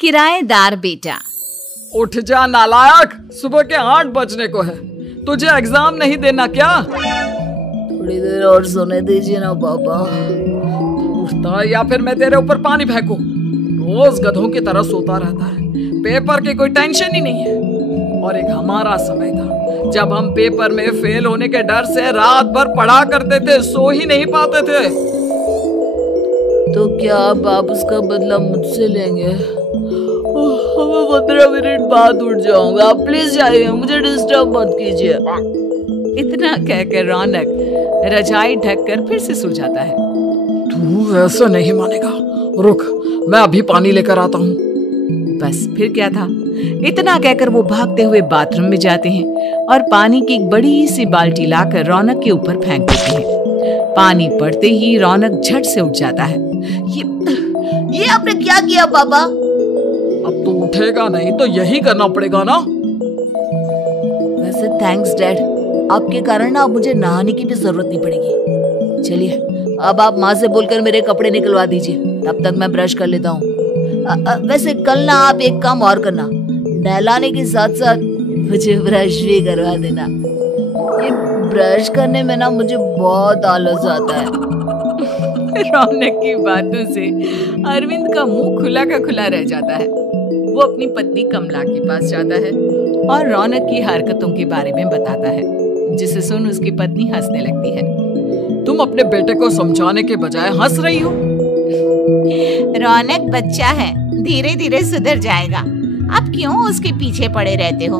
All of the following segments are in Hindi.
किराएदार बेटा। उठ जा नालायक, सुबह के 8 बजने को है। तुझे एग्जाम नहीं देना क्या? थोड़ी देर और सोने दीजिए ना पापा। उठता या फिर मैं तेरे ऊपर पानी फेंकूं? रोज गधों की तरह सोता रहता है, पेपर की कोई टेंशन ही नहीं है। और एक हमारा समय था जब हम पेपर में फेल होने के डर से रात भर पढ़ा करते थे, सो ही नहीं पाते थे। तो क्या आप उसका बदला मुझसे लेंगे? मैं 15 मिनट बाद उठ जाऊंगा, आप प्लीज जाइए, मुझे डिस्टर्ब मत कीजिए। इतना कहकर रौनक रजाई ढककर फिर से सो जाता है। तू वैसा नहीं मानेगा, रुक मैं अभी पानी लेकर आता हूँ। बस फिर क्या था, इतना कहकर वो भागते हुए बाथरूम में जाते हैं और पानी की एक बड़ी सी बाल्टी लाकर रौनक के ऊपर फेंक देते हैं। पानी पड़ते ही रौनक झट से उठ जाता है। ये आपने क्या किया पापा? अब तो उठेगा नहीं तो यही करना पड़ेगा ना। वैसे थैंक्स डैड, आपके कारण ना अब मुझे नहाने की भी जरूरत नहीं पड़ेगी। चलिए अब आप माँ से बोलकर मेरे कपड़े निकलवा दीजिए, तब तक मैं ब्रश कर लेता हूँ। वैसे कल ना आप एक काम और करना, नहलाने के साथ साथ मुझे ब्रश भी करवा देना। ये ब्रश करने में ना मुझे बहुत आलस आता है। रौनक की बातों से अरविंद का मुंह खुला का खुला रह जाता है। वो अपनी पत्नी कमला के पास जाता है और रौनक की हरकतों के बारे में बताता है, जिसे सुन उसकी पत्नी हंसने लगती है। तुम अपने बेटे को समझाने के बजाय हंस रही हो। रौनक बच्चा है, धीरे धीरे सुधर जाएगा, आप क्यों उसके पीछे पड़े रहते हो?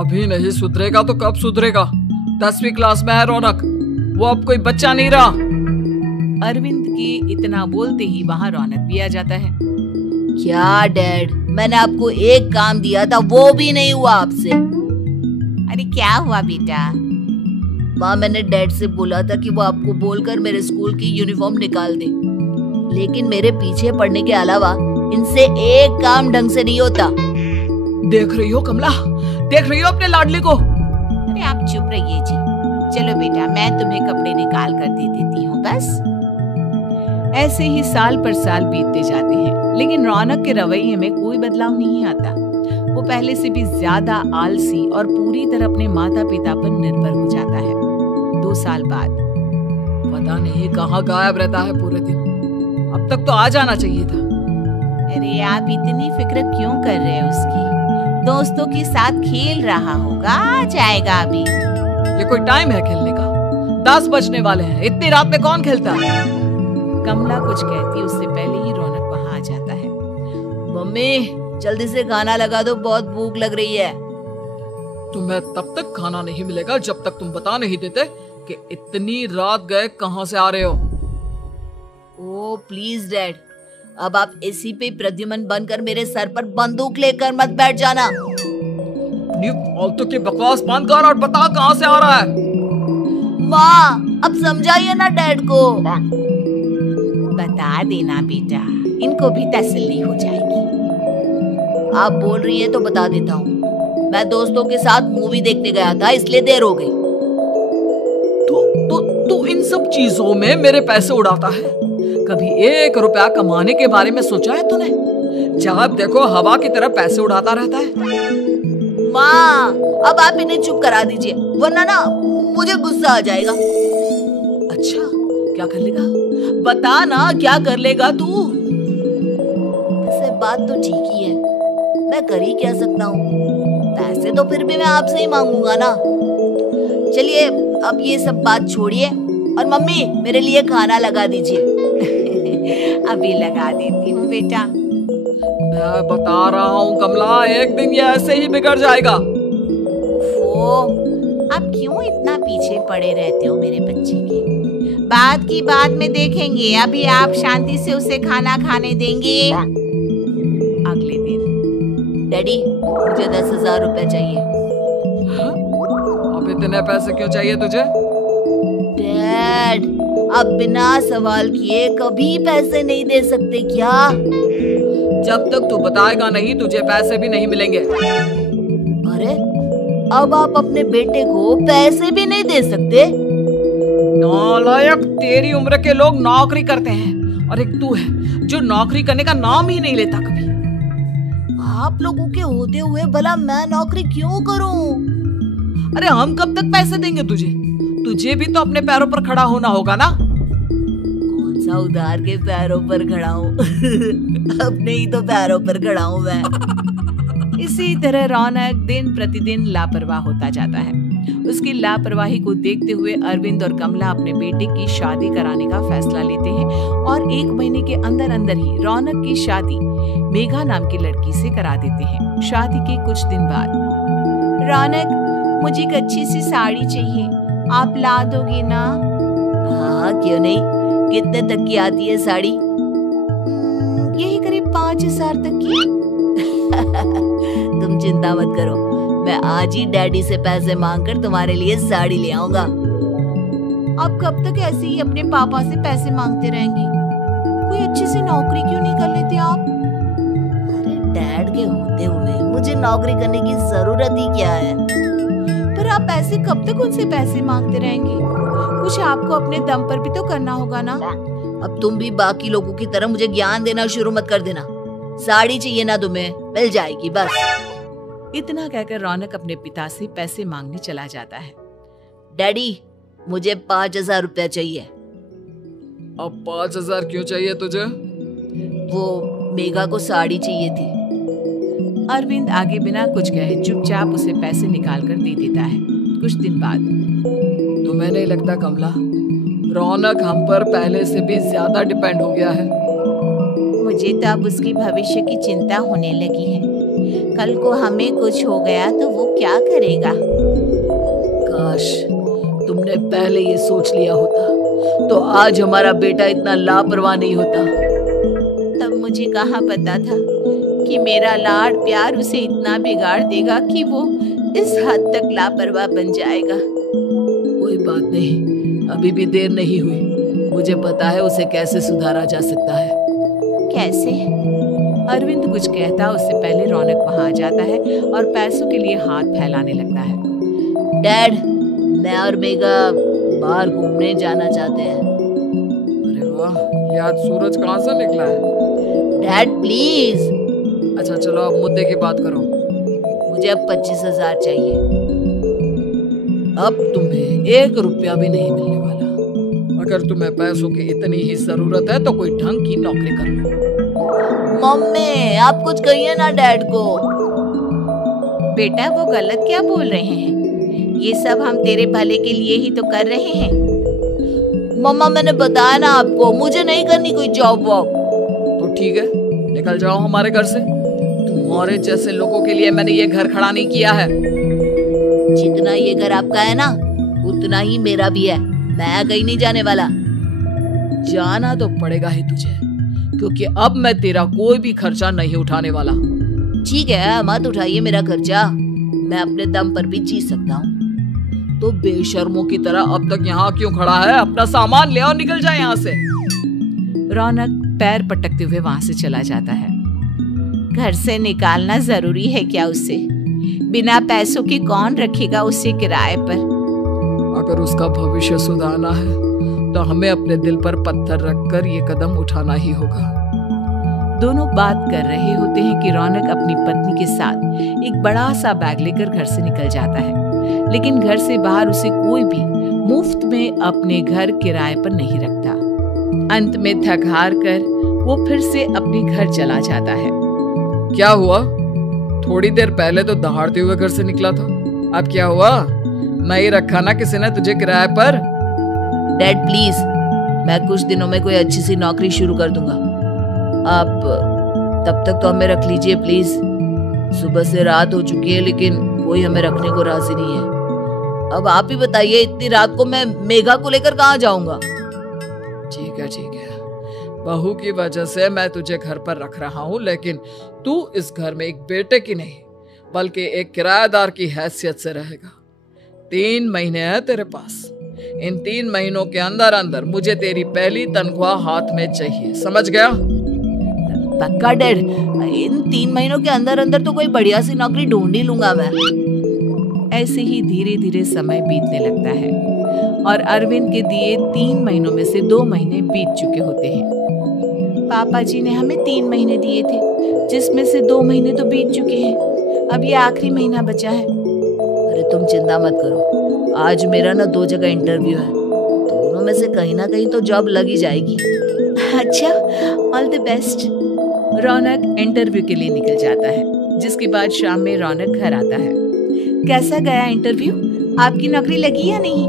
अभी नहीं सुधरेगा तो कब सुधरेगा? 10वीं क्लास में है रौनक, वो अब कोई बच्चा नहीं रहा। अरविंद की इतना बोलते ही वहाँ रौनक भी आ जाता है। क्या डैड, मैंने आपको एक काम दिया था, वो भी नहीं हुआ आपसे। अरे क्या हुआ बेटा? माँ, मैंने डैड से बोला था कि वो आपको बोलकर मेरे स्कूल की यूनिफॉर्म निकाल दे, लेकिन मेरे पीछे पड़ने के अलावा इनसे एक काम ढंग से नहीं होता। देख रही हो कमला, देख रही हो अपने लाडली को? अरे आप चुप रहिए जी। चलो बेटा, मैं तुम्हें कपड़े निकाल कर दे देती हूँ बस। ऐसे ही साल पर साल बीतते जाते हैं, लेकिन रौनक के रवैये में कोई बदलाव नहीं आता। वो पहले से भी ज्यादा आलसी और पूरी तरह अपने माता पिता पर निर्भर हो जाता है। 2 साल बाद पता नहीं कहाँ गायब रहता है पूरे दिन, अब तक तो आ जाना चाहिए था। अरे आप इतनी फिक्र क्यों कर रहे हो उसकी? दोस्तों के साथ खेल रहा होगा, आ जाएगा अभी। ये कोई टाइम है खेलने का? 10 बजने वाले हैं, इतनी रात में कौन खेलता है? कमला कुछ कहती उससे पहले ही रौनक वहाँ आ जाता है। मम्मी जल्दी से खाना लगा दो, बहुत भूख लग रही है। तुम्हें तब तक खाना नहीं मिलेगा जब तक तुम बता नहीं देते कि इतनी रात गए कहाँ से आ रहे हो। ओ प्लीज डैड, अब आप एसीपी प्रद्युमन बनकर मेरे सर पर बंदूक लेकर मत बैठ जाना। अपनी फालतू की बकवास बंद कर और बता कहाँ से आ रहा है। माँ अब समझाइए ना डैड को। बता देना बेटा, इनको भी तसल्ली हो जाएगी। आप बोल रही हैं तो बता देता हूँ। मैं दोस्तों के साथ मूवी देखने गया था, इसलिए देर हो गई। तो इन सब चीजों में मेरे पैसे उड़ाता है। कभी 1 रुपया कमाने के बारे में सोचा है तूने? जब देखो हवा की तरह पैसे उड़ाता रहता है। माँ अब आप इन्हें चुप करा दीजिए, वरना ना मुझे गुस्सा आ जाएगा। अच्छा क्या कर लेगा? बता ना क्या कर लेगा तू? वैसे बात तो ठीक ही है, मैं कर ही क्या सकता हूँ? पैसे तो फिर भी मैं आपसे ही मांगूंगा ना। चलिए अब ये सब बात छोड़िए और मम्मी मेरे लिए खाना लगा दीजिए। अभी लगा देती हूँ बेटा। मैं बता रहा हूँ कमला, एक दिन ये ऐसे ही बिगड़ जाएगा। आप क्यों इतना पीछे पड़े रहते हो मेरे बच्चे के? बात की बात में देखेंगे, अभी आप शांति से उसे खाना खाने देंगे। अगले दिन डैडी मुझे 10,000 रुपए चाहिए। हाँ? अब इतने पैसे क्यों चाहिए तुझे? डैड आप बिना सवाल किए कभी पैसे नहीं दे सकते क्या? जब तक तू बताएगा नहीं तुझे पैसे भी नहीं मिलेंगे। अरे अब आप अपने बेटे को पैसे भी नहीं दे सकते? नालायक, तेरी उम्र के लोग नौकरी करते हैं और एक तू है जो नौकरी करने का नाम ही नहीं लेता कभी। आप लोगों के होते हुए भला मैं नौकरी क्यों करूं? अरे हम कब तक पैसे देंगे तुझे? तुझे भी तो अपने पैरों पर खड़ा होना होगा ना। कौन सा उधार के पैरों पर खड़ा हूँ? अपने ही तो पैरों पर खड़ा हूँ मैं। इसी तरह रौनक दिन प्रतिदिन लापरवाह होता जाता है। उसकी लापरवाही को देखते हुए अरविंद और कमला अपने बेटे की शादी कराने का फैसला लेते हैं और 1 महीने के अंदर अंदर ही रौनक की शादी मेघा नाम की लड़की से करा देते हैं। शादी के कुछ दिन बाद, रौनक, मुझे एक अच्छी सी साड़ी चाहिए, आप ला दोगे ना? हाँ, क्यों नहीं। कितने तक की आती है साड़ी? यही करीब 5,000 तक की। तुम चिंता मत करो, मैं आज ही डैडी से पैसे मांगकर तुम्हारे लिए साड़ी ले आऊंगा। आप कब तक ऐसे ही अपने पापा से पैसे मांगते रहेंगे? कोई अच्छी सी नौकरी क्यों नहीं कर लेते आप? अरे डैड के होते हुए मुझे नौकरी करने की जरूरत ही क्या है? पर आप ऐसे कब तक उनसे पैसे मांगते रहेंगे? कुछ आपको अपने दम पर भी तो करना होगा ना। अब तुम भी बाकी लोगों की तरह मुझे ज्ञान देना शुरू मत कर देना। साड़ी चाहिए ना तुम्हें, मिल जाएगी बस। इतना कहकर रौनक अपने पिता से पैसे मांगने चला जाता है। डैडी, मुझे 5,000 रुपया चाहिए। अब 5,000 क्यों चाहिए तुझे? वो मेघा को साड़ी चाहिए थी। अरविंद आगे बिना कुछ कहे चुपचाप उसे पैसे निकाल कर दे देता है। कुछ दिन बाद, तुम्हें नहीं लगता कमला, रौनक हम पर पहले से भी ज्यादा डिपेंड हो गया है? मुझे तो अब उसकी भविष्य की चिंता होने लगी है। कल को हमें कुछ हो गया तो वो क्या करेगा? काश तुमने पहले ये सोच लिया होता तो आज हमारा बेटा इतना लापरवाह नहीं होता। तब मुझे कहाँ पता था कि मेरा लाड प्यार उसे इतना बिगाड़ देगा कि वो इस हद तक लापरवाह बन जाएगा। कोई बात नहीं, अभी भी देर नहीं हुई। मुझे पता है उसे कैसे सुधारा जा सकता है। कैसे? अरविंद कुछ कहता उससे पहले रौनक वहां आ जाता है और पैसों के लिए हाथ फैलाने लगता है। डैड, मैं और मेघा बाहर घूमने जाना चाहते हैं। अरे वाह, ये आज सूरज कहाँ से निकला है? Dad please. अच्छा चलो अब मुद्दे की बात करो। मुझे अब 25,000 चाहिए। अब तुम्हें 1 रुपया भी नहीं मिलने वाला। अगर तुम्हें पैसों की इतनी ही जरूरत है तो कोई ढंग की नौकरी कर लो। मम्मी, आप कुछ कहिए ना डैड को। बेटा, वो गलत क्या बोल रहे हैं? ये सब हम तेरे भले के लिए ही तो कर रहे हैं। मम्मा, मैंने बताया ना आपको, मुझे नहीं करनी कोई जॉब वॉब। तो ठीक है, निकल जाओ हमारे घर से। तुम्हारे जैसे लोगों के लिए मैंने ये घर खड़ा नहीं किया है। जितना ये घर आपका है ना, उतना ही मेरा भी है। मैं कहीं नहीं जाने वाला। जाना तो पड़ेगा ही तुझे, क्योंकि अब मैं तेरा कोई भी खर्चा नहीं उठाने वाला। ठीक है, मत उठाइए मेरा खर्चा, मैं अपने दम पर भी जी सकता हूँ। तो बेशर्मों की तरह अब तक यहाँ क्यों खड़ा है? अपना सामान ले और निकल जाए यहाँ से। रौनक पैर पटकते हुए वहां से चला जाता है। घर से निकालना जरूरी है क्या उसे? बिना पैसों के कौन रखेगा उसे किराए पर? अगर उसका भविष्य सुधारना है तो हमें अपने दिल पर पत्थर रखकर ये कदम उठाना ही होगा। दोनों बात कर रहे होते हैं कि रौनक अपनी पत्नी के साथ एक बड़ा सा बैग लेकर घर से निकल जाता है, लेकिन घर से बाहर उसे कोई भी मुफ्त में अपने घर किराए पर नहीं रखता। अंत में थक हार कर वो फिर से अपने घर चला जाता है। क्या हुआ? थोड़ी देर पहले तो दहाड़ते हुए घर से निकला था, अब क्या हुआ? नहीं रखा ना किसी ने तुझे किराए पर? डैड प्लीज, मैं कुछ दिनों में कोई अच्छी सी नौकरी शुरू कर दूंगा। आप तब तक तो हमें रख लीजिए प्लीज। सुबह से रात हो चुकी है लेकिन कोई हमें रखने को राजी नहीं है। अब आप ही बताइए, इतनी रात को मैं मेघा को लेकर कहाँ जाऊंगा? ठीक है, बहू की वजह से मैं तुझे घर पर रख रहा हूँ, लेकिन तू इस घर में एक बेटे की नहीं बल्कि एक किराएदार की हैसियत से रहेगा। 3 महीने हैं तेरे पास। इन 3 महीनों के अंदर अंदर मुझे तेरी पहली तनख्वाह हाथ में चाहिए, समझ गया? पक्का डैड, इन 3 महीनों के अंदर अंदर तो कोई बढ़िया सी नौकरी ढूंढ ही लूंगा मैं। ऐसे ही धीरे धीरे समय बीतने लगता है और अरविंद के दिए 3 महीनों में से 2 महीने बीत चुके होते हैं। पापा जी ने हमें 3 महीने दिए थे, जिसमें से 2 महीने तो बीत चुके हैं। अब ये आखिरी महीना बचा है। अरे तुम चिंता मत करो, आज मेरा ना 2 जगह इंटरव्यू है, दोनों में से कहीं ना कहीं तो जॉब लग ही जाएगी। अच्छा, all the best. Raunak interview के लिए निकल जाता है, जिसके बाद शाम में रौनक घर आता है। कैसा गया इंटरव्यू? आपकी नौकरी लगी या नहीं?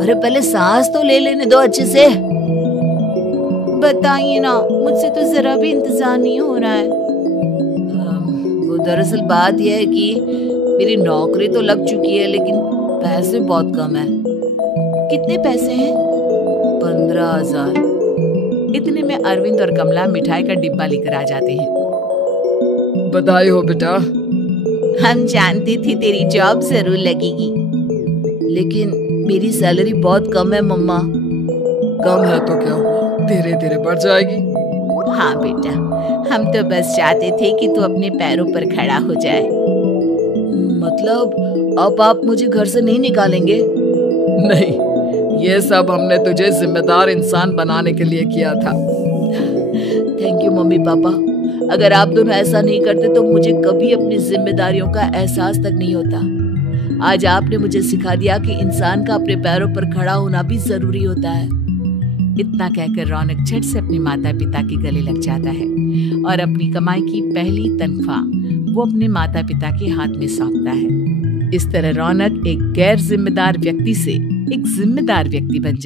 अरे पहले सांस तो ले लेने दो अच्छे से। बताइए ना, मुझसे तो जरा भी इंतजार नहीं हो रहा है। वो दरअसल बात यह है कि मेरी नौकरी तो लग चुकी है, लेकिन पैसे बहुत कम है। कितने पैसे हैं? 15,000। इतने में अरविंद और कमला मिठाई का डिब्बा लेकर आ जाते हैं। बधाई हो बेटा। हम जानते थे तेरी जॉब जरूर लगेगी। लेकिन मेरी सैलरी बहुत कम है मम्मा। कम है तो क्या हुआ, धीरे धीरे बढ़ जाएगी। हाँ बेटा, हम तो बस चाहते थे कि तू अपने पैरों पर खड़ा हो जाए। मतलब अब आप मुझे घर से नहीं निकालेंगे? नहीं, ये सब हमने तुझे जिम्मेदार इंसान बनाने के लिए किया था। Thank you mummy papa. अगर आप दोनों ऐसा नहीं करते तो मुझे कभी अपनी जिम्मेदारियों का एहसास तक नहीं होता। आज आपने मुझे सिखा दिया कि इंसान का अपने पैरों पर खड़ा होना भी जरूरी होता है। इतना कहकर रौनक झट से अपने माता पिता के गले लग जाता है और अपनी कमाई की पहली तनख्वाह वो अपने माता पिता के हाथ में सौंपता है। इस तरह रौनक एक गैर जिम्मेदार व्यक्ति से एक जिम्मेदार व्यक्ति बन जाता है।